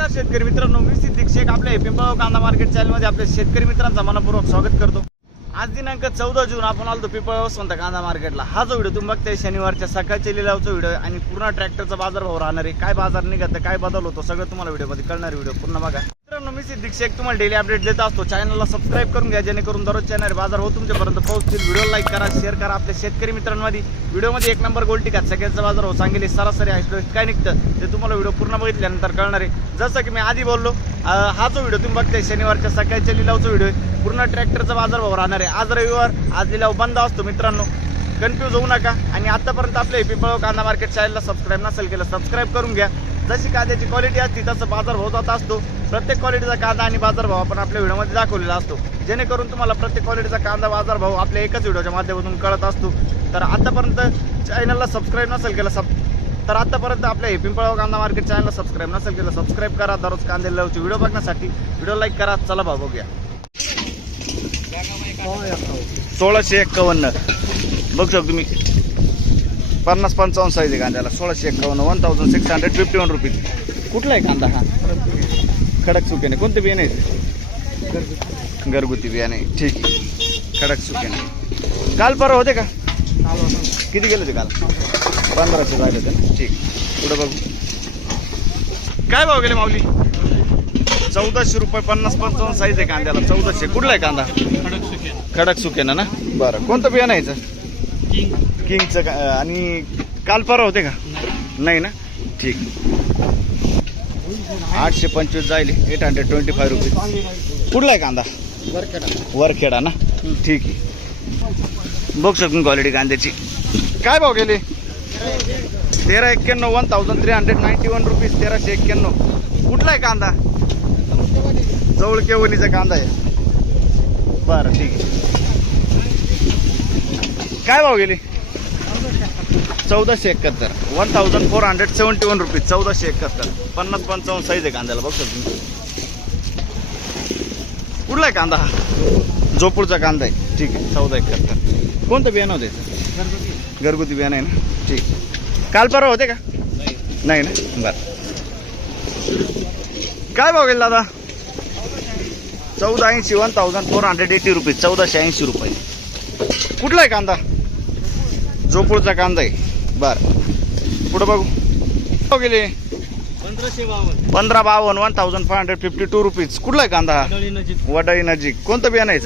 नमस्कार शेतकरी मित्रांनो, मी सिद्दीक शेख आपल्या पिंपळगाव कांदा मार्केट चॅनलमध्ये आपल्या शेतकरी मित्रांचा मनपूर्वक स्वागत करतो। आज दिनांक 14 जून आपण आलो पिंपळगाव वसंत कांदा मार्केटला। हा जो व्हिडिओ तुम्ही बघताय शनिवारच्या सकाळच्या लिलावचा व्हिडिओ आणि पूर्ण ट्रॅक्टरचा बाजारभाव राहणार आहे, काय बाजार निघत काय बदल होतो सगळं तुम्हाला व्हिडिओमध्ये कळणार। व्हिडिओ पूर्ण बघा मित्रांनो। मी सिद्दीक शेख तुम्हाला डेली अपडेट देत असतो। चॅनलला सबस्क्राइब करून घ्या जेणेकरून दररोज येणारे बाजार हो तुमच्यापर्यंत पोहोचतील। व्हिडिओ लाईक करा, शेअर करा। आपल्या शेतकरी मित्रांमध्ये व्हिडिओमध्ये एक नंबर गोल्टी का सगळ्यांचा बाजार हो सांगेल सरासरी हायस्ट काय निघतं ते तुम्हाला व्हिडिओ पूर्ण बघितल्यानंतर कळणार आहे। जसं की मी आधी बोललो, हा जो व्हिडिओ तुम्ही बघताय शनिवारच्या सकाळच्या लिलावचा व्हिडिओ आहे। पूर्ण ट्रॅक्टरचा बाजारभाव राहणार आहे। आज रविवार, आज लिलाव बंद असतो मित्रांनो, कन्फ्यूज होऊ नका। आणि आतापर्यंत आपल्या पिंपळगाव कांदा मार्केट चॅनलला सबस्क्राइब नसेल केलं सबस्क्राइब करून घ्या। जशी कांद्याची क्वालिटी असते तसं बाजारभाव जात असतो। प्रत्येक क्वालिटीचा कांदा आणि बाजारभाव आपण आपल्या व्हिडिओमध्ये दाखवलेला असतो, जेणेकरून तुम्हाला प्रत्येक क्वालिटीचा कांदा बाजारभाव आपल्या एकच व्हिडिओच्या माध्यमातून कळत असतो। तर आतापर्यंत चॅनलला सबस्क्राइब नसेल केलं तर आतापर्यंत आपल्या पिंपळगाव कांदा मार्केट चॅनलला सबस्क्राइब नसेल केलं सबस्क्राइब करा। दररोज कांदे लिलावचे व्हिडिओ बघण्यासाठी व्हिडिओ लाईक करा। चला भाव बघूया। 1651 बघू शकतो तुम्ही, 50-55 साईज आहे कांद्याला। 1651 1651 रुपीज। कुठला आहे कांदा हा? खडक सुक्याने। कोणते बियाणे आहेत? घरगुती बियाणे, ठीक आहे। खडक सुक्याने काल परवा होते का? किती गेले होते काल? 1500 राहिले होते ना, ठीक। पुढे बघू काय भाव गेले माऊली? 1400 रुपये 50-55 साईज आहे कांद्याला। 1400। कुठला आहे कांदा? खडक सुक्याना ना, बरं। कोणतं बियाणं आहे किंगचं? आणि काल परवा होते का? नाही ना, ठीक। 825 जाईल, 825 रुपीज। कुठला आहे कांदा? वरखेडा ना, ठीक आहे। बघू शकतो क्वालिटी कांद्याची। काय भाव गेले? 1391 1391 रुपीज। 1391। कुठला आहे कांदा? जवळ केवलीचा कांदा आहे, बरं, ठीक आहे। काय भाव गेले? 1471 1471 रुपीज। 1471 50-55 साईज आहे कांद्याला। बघ तुम्ही कुठला आहे कांदा? हा जोपूरचा कांदा आहे, ठीक आहे। 1471। कोणतं बियाणं होते? घरगुती बियाणं आहे ना, ठीक। काल परवा होते का? नाही ना, बरं। काय भाव गेले दादा? 1480 1480 रुपीज। 1480 रुपये। कुठला आहे कांदा? जोपूरचा कांदा आहे, बरं। पुढे बघू गेले 1552 1552 रुपीज। कुठला आहे कांदा? वडाळी नजीक। कोणतं बियाणं आहे?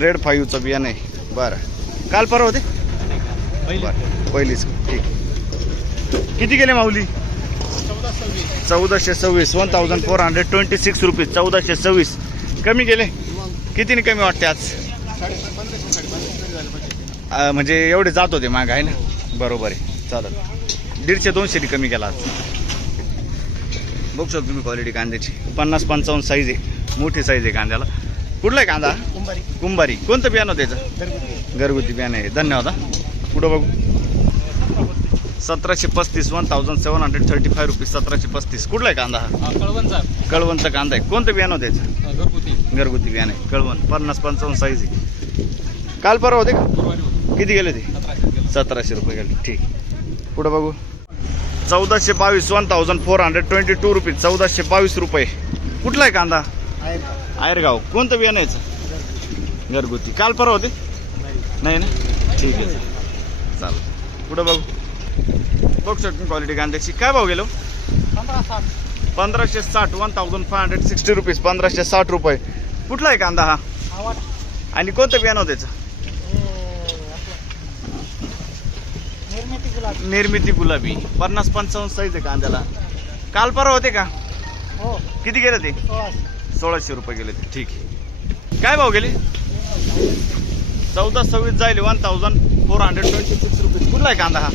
रेड 5चं बियाणं आहे, बरं। काल परवा होते, बरं, पहिलीच, ठीक। किती गेले माऊली? 1426 1426 रुपीज। 1426 कमी गेले? कितीने कमी वाटते आज? म्हणजे एवढे जात होते माग आहे ना, बरोबर आहे, चालेल। 150-200 कमी केला आज। बघू शकतो तुम्ही क्वालिटी कांद्याची। 50-55 साईज आहे, मोठी साईज आहे कांद्याला। कुठला आहे कांदा? कुंभारी। कोणतं बियाणं त्याचं? घरगुती बियाणं आहे, धन्यवाद। पुढं बघू 1735 1735 रुपीज। 1735। कुठला आहे कांदा? हा कळवणचा कांदा आहे। कोणतं बियाणं त्याचं? घरगुती बियाणं आहे, कळवण। 50-55 साईज आहे। काल परवा होते का? किती गेले ते? 1700 रुपये गेले, ठीक। पुढे बघू 1422 1422 रुपीज। 1422 रुपये। कुठला आहे कांदा? आयरगाव। कोणतं बियाणं यायचं? घरगुती। काल परवा होते? नाही ना, ठीक आहे, चालेल। पुढे बघू बघू शकतो क्वालिटी कांद्याची। काय भाव गेलो? 1560 1560 रुपीज। 1560 रुपये। कुठला आहे कांदा हा? आणि कोणतं बियाणं होतं त्याचं? निर्मिती गुलाबी। 50-55 साईज आहे कांद्याला। काल परवा होते का? किती गेले ते? 1600 रुपये गेले ते, ठीक आहे। काय भाव गेले? 1426 जाईल, 1426 रुपये। कुठला आहे कांदा हा?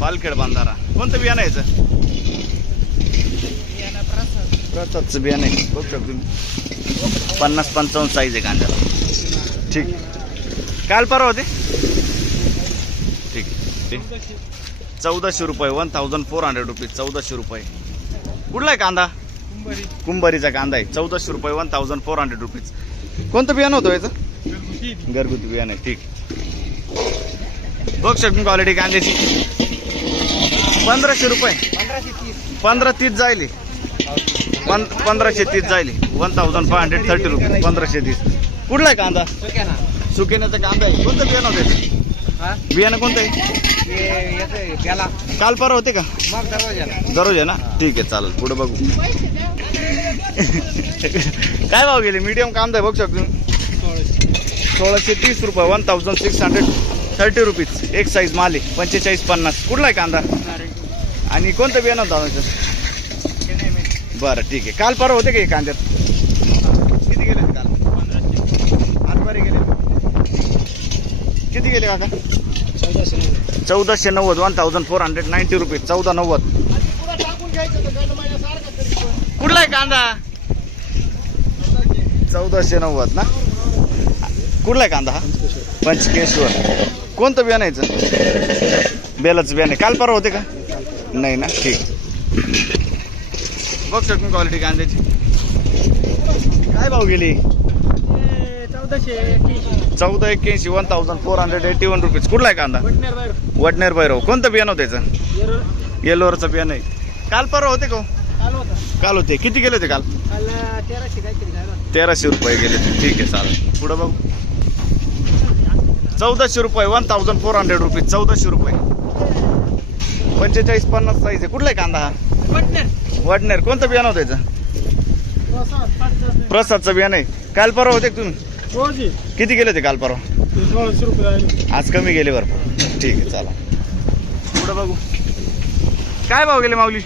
पालखेड बांधारा। कोणतं बियाणं यायचं? प्रसादचं बियाणं आहे, बघू शकतो तुम्ही। 50-55 साईज आहे कांद्याला, ठीक। काल परवा होते, ठीक। 1400 रुपये 1400 रुपीज। 1400 रुपये। कुठला आहे कांदा? कुंभारीचा कांदा आहे। 1400 रुपये 1400 रुपीज। कोणतं बियाणं होतं याचं? घरगुती बियाणं आहे, ठीक। बघू शकतो क्वालिटी कांद्याची। 1500 रुपये 1530 जाईल 1530 जाईल 1530 रुपये 1530. कुठला आहे कांदा? सुकेण्याचा कांदा आहे. कोणतं बियाणं होतं? बियाणं कोणतं आहे? काल परवा होते का? दररोज आहे ना. ठीक आहे चालेल. पुढे बघू. काय भाव गेले? मीडियम कांदा आहे बघू शकतो 1630 रुपये 1630 रुपीज. एक साईज माल आहे 45-50. कुठला आहे कांदा? आणि कोणतं बियाणं होतं? बरं ठीक आहे. काल परवा होते का हे कांद्यात? किती गेले काल? 1500 गेले. किती गेले काका? 1490 1490 रुपीज 1490. कुठला आहे कांदा? 1490 ना. कुठला आहे कांदा हा? पंचकेश्वर. कोणतं बियाणं यायचं? बेलाचं बियाणं. काल परवा होते का? नाही ना. ठीक. बघ शकतो क्वालिटी कांद्याची. काय भाव गेली? 1481 1481 रुपीज. कुठला आहे कांदा? वडनेर भैरव. कोणतं बियाणं होतं त्याचं? येलोरचं बियाणं आहे. काल परवा होते का? काल होते. किती गेले होते काल? 1300 रुपये गेले होते. ठीक आहे चालेल. पुढं बघू. 1400 रुपये 1400 रुपीज 1400 रुपये 45-50 साईज आहे. कुठला आहे कांदा हा? वडनेर. कोणतं बियाणं होतं त्याचं? प्रसादचं बियाणं आहे. काल परवा होते तुम्ही? किती गेले होते काल परवा? 1600 रुपये. आज कमी गेले बरं. ठीक आहे चला. पुढं बघू. काय भाव गेले माऊली?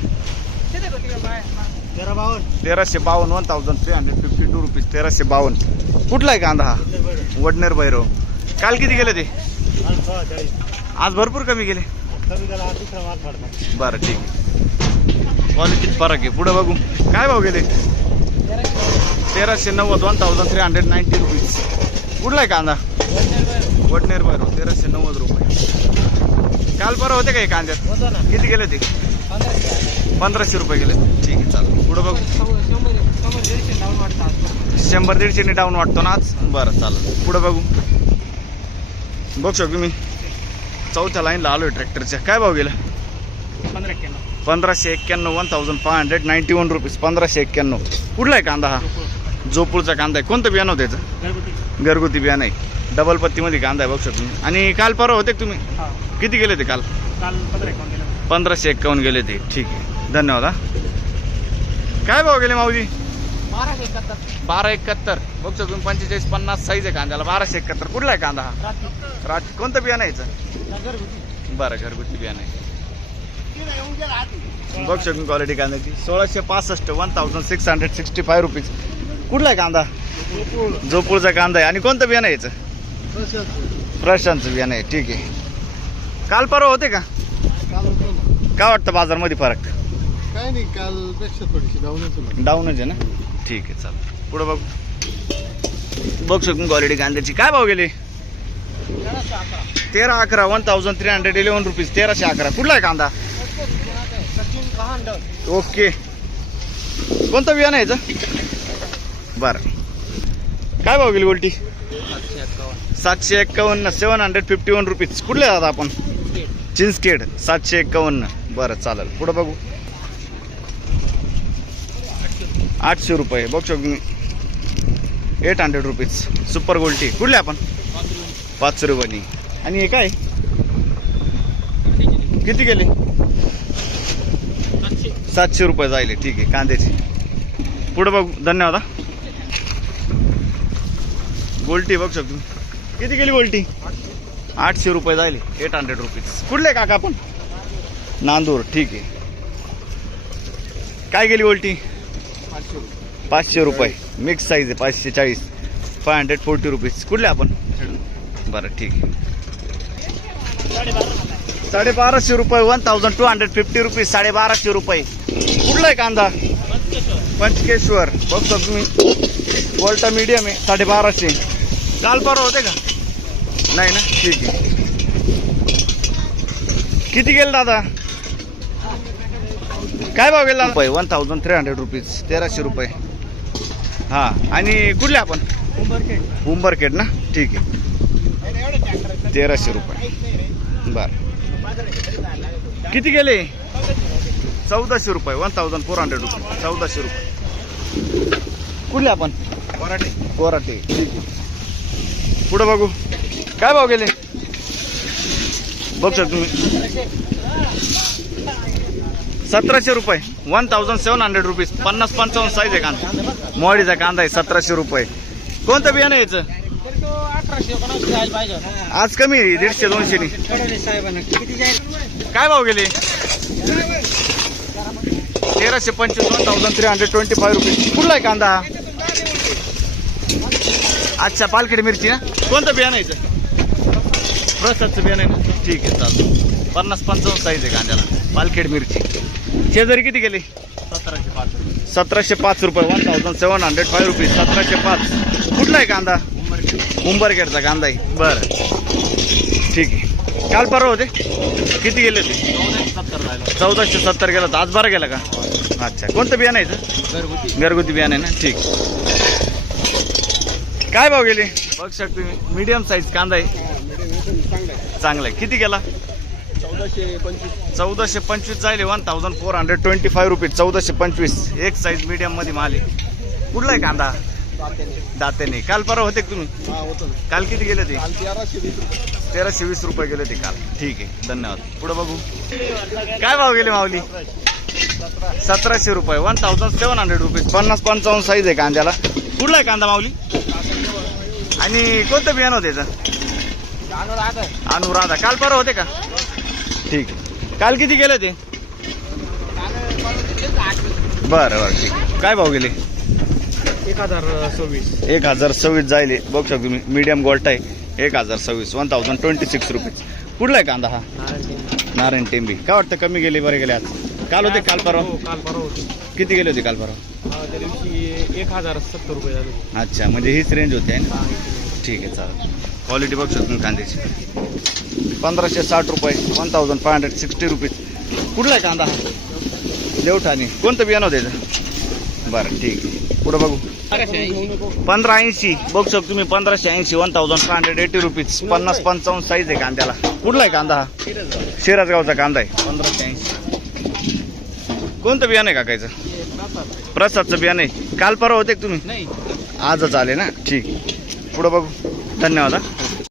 1352 1352 रुपीज 1352. कुठला आहे कांदा हा? वडनेर भैरव. काल किती गेले ते? आज भरपूर कमी गेले. बरं ठीक आहे. क्वालिटीत फरक आहे. पुढे बघू. काय भाव गेले? 1390 1390 रुपीज. कुठला आहे कांदा? वडनेर भैरव 1390 रुपये. काल परवा होते का हे कांद्यात? किती गेले ते? 1500 रुपये गेले. ठीक आहे चालेल. पुढे बघू. 100-150 डाऊन वाटतो ना आज. बरं चालेल. पुढे बघू. बघू शकतो मी चौथ्या लाईनला आलोय ट्रॅक्टरच्या. काय भाव गेला? 1591 1591 रुपीज 1591. कुठला आहे कांदा हा? जोपूळचा कांदा आहे. कोणतं बियाणं होतं त्याचं? घरगुती बियाणं आहे. डबल पत्तीमध्ये कांदा आहे बघू शकतो. आणि काल परवा होते तुम्ही? किती गेले ते काल? 1551 गेले ते. ठीक आहे धन्यवाद. हा काय भाव गेले माऊजी? 1271 बघू शकतो. 45-50 साईज आहे कांद्याला. 1271. कुठला आहे कांदा हा? रात. कोणतं बियाणं यायचं? बरं घरगुती बियाणं आहे. बघू शकतो क्वालिटी कांद्याची. 1665 1665 रुपीज. कुठला आहे कांदा? जोपूळचा कांदा आहे. आणि कोणतं बियाणं यायचं? प्रशांतचं बियाणं आहे. ठीक आहे. काल परवा होते का? काय वाटतं बाजारमध्ये फरक? काय नाही. कालपेक्षा थोडीशी डाऊनच आहे ना. ठीक आहे चालेल. पुढं बघू. बघू शकतो क्वालिटी कांद्याची. काय भाव गेले? 1311 1311 रुपीज 1311. कुठला आहे कांदा? ओके. कोणतं बियाणं यायचं? बरं. काय भाव गेली उलटी? 751 751 रुपीज. कुठले दादा आपण? चिंचखेड 751. बरं चालेल. पुढं बघू. 800 रुपये बघू शकतो मी. 800 रुपीज सुपर गोल्टी. कुठले आपण? 500 रुपये. आणि हे काय किती गेले? 700 रुपये जायले. ठीक आहे कांद्याचे. पुढे बघू. धन्यवाद. गोल्टी बघू शकतो. किती गेली गोल्टी? 800 रुपये जायले. 800 रुपीज. कुठले काका आपण? नांदूर. ठीक आहे. काय गेली गोल्टी? 500 रुपये. मिक्स साईज आहे 540 540 रुपीज. कुठले आपण? बरं ठीक आहे. 1250 रुपये 1250 रुपीज 1250 रुपये. कुठला आहे कांदा? पंचकेश्वर. बघतो तुम्ही. वोल्टा मीडियम आहे 1250. काल परवा होते का? नाही ना. ठीक आहे. किती गेलं दादा? काय भाव गेला? 1300 रुपीज 1300 रुपये. हां. आणि कुठले आपण? उंबरखेड ना. ठीक आहे. 1300 रुपये. बरं. किती गेले? 1400 रुपये 1400 रुपये 1400 रुपये. कुठले आपण कोराटे ठीक आहे. पुढे बघू काय भाव गेले बघ सर तुम्ही. 1700 रुपये 1700 रुपीज 50-55 साईज आहे कांदा. मोडीचा कांदा आहे 1700 रुपये. कोणतं बियाणं यायचं 1800 आज कमी आहे 150-200 नी. काय भाव गेले 1325 1325 रुपीज. कुठला आहे कांदा अच्छा पालखेड मिरची ना. कोणतं बियाणं यायचं प्रसादचं बियाणं आहे ना ठीक आहे चालतं. 50-55 साईज आहे कांद्याला पालखेड मिरची. शेजारी किती गेले 1705 रुपये 1705 रुपीज 1705. कुठला आहे कांदा उंबरखेडचा कांदा आहे बरं ठीक आहे. काल परवा होते किती गेले ते 1470 गेला तर आज बरं गेला का. अच्छा कोणतं बियाणं आहे घरगुती बियाणं आहे ना ठीक. काय भाव गेले बघ शकतो तुम्ही. मीडियम साईज कांदा आहे चांगला आहे. किती गेला 1425 जायले 1425 रुपीज 1425. एक साईज मीडियम मध्ये माल आहे. कुठला आहे कांदा दाते नाही. काल परवा होते तुम्ही काल किती गेले ते 1320 रुपये गेले ते काल ठीक आहे धन्यवाद. पुढे बघू काय भाव गेले माऊली 1700 रुपये 1700 रुपीज 50-55 साईज आहे कांद्याला. कुठला आहे कांदा माऊली आणि कोणतं बियाणं होते याचं अनुराधा. काल परवा होते का ठीक आहे. काल किती गेले ते बरं बरं ठीक. काय भाव गेले 1026 जायले बघू शकतो तुम्ही. मीडियम गोल्ट आहे 1026 1026 रुपीज. कुठला आहे कांदा हा नारायण टेंबी. काय वाटतं कमी गेले बरे गेले आज काल होते काल परवा किती गेले होते काल परवा 1070 रुपये झाले. अच्छा म्हणजे हीच रेंज होती आहे ना ठीक आहे चालेल. क्वालिटी बघू शकतो कांद्याची 1560 रुपये 1560 रुपीज. कुठला आहे कांदा हा देवठाणी. कोणतं बियाणं होतं याचं बरं ठीक आहे. पुढं बघू 1580 बघू शकतो तुम्ही 1580 1580 रुपीज 50-55 साईज आहे कांद्याला. कुठला आहे कांदा हा शिराजगावचा कांदा आहे 1580. कोणतं बियाणं आहे काकायचं प्रसादचं बियाणं आहे. काल परवा होते तुम्ही नाही आजच आले ना ठीक. पुढं बघू धन्यवाद.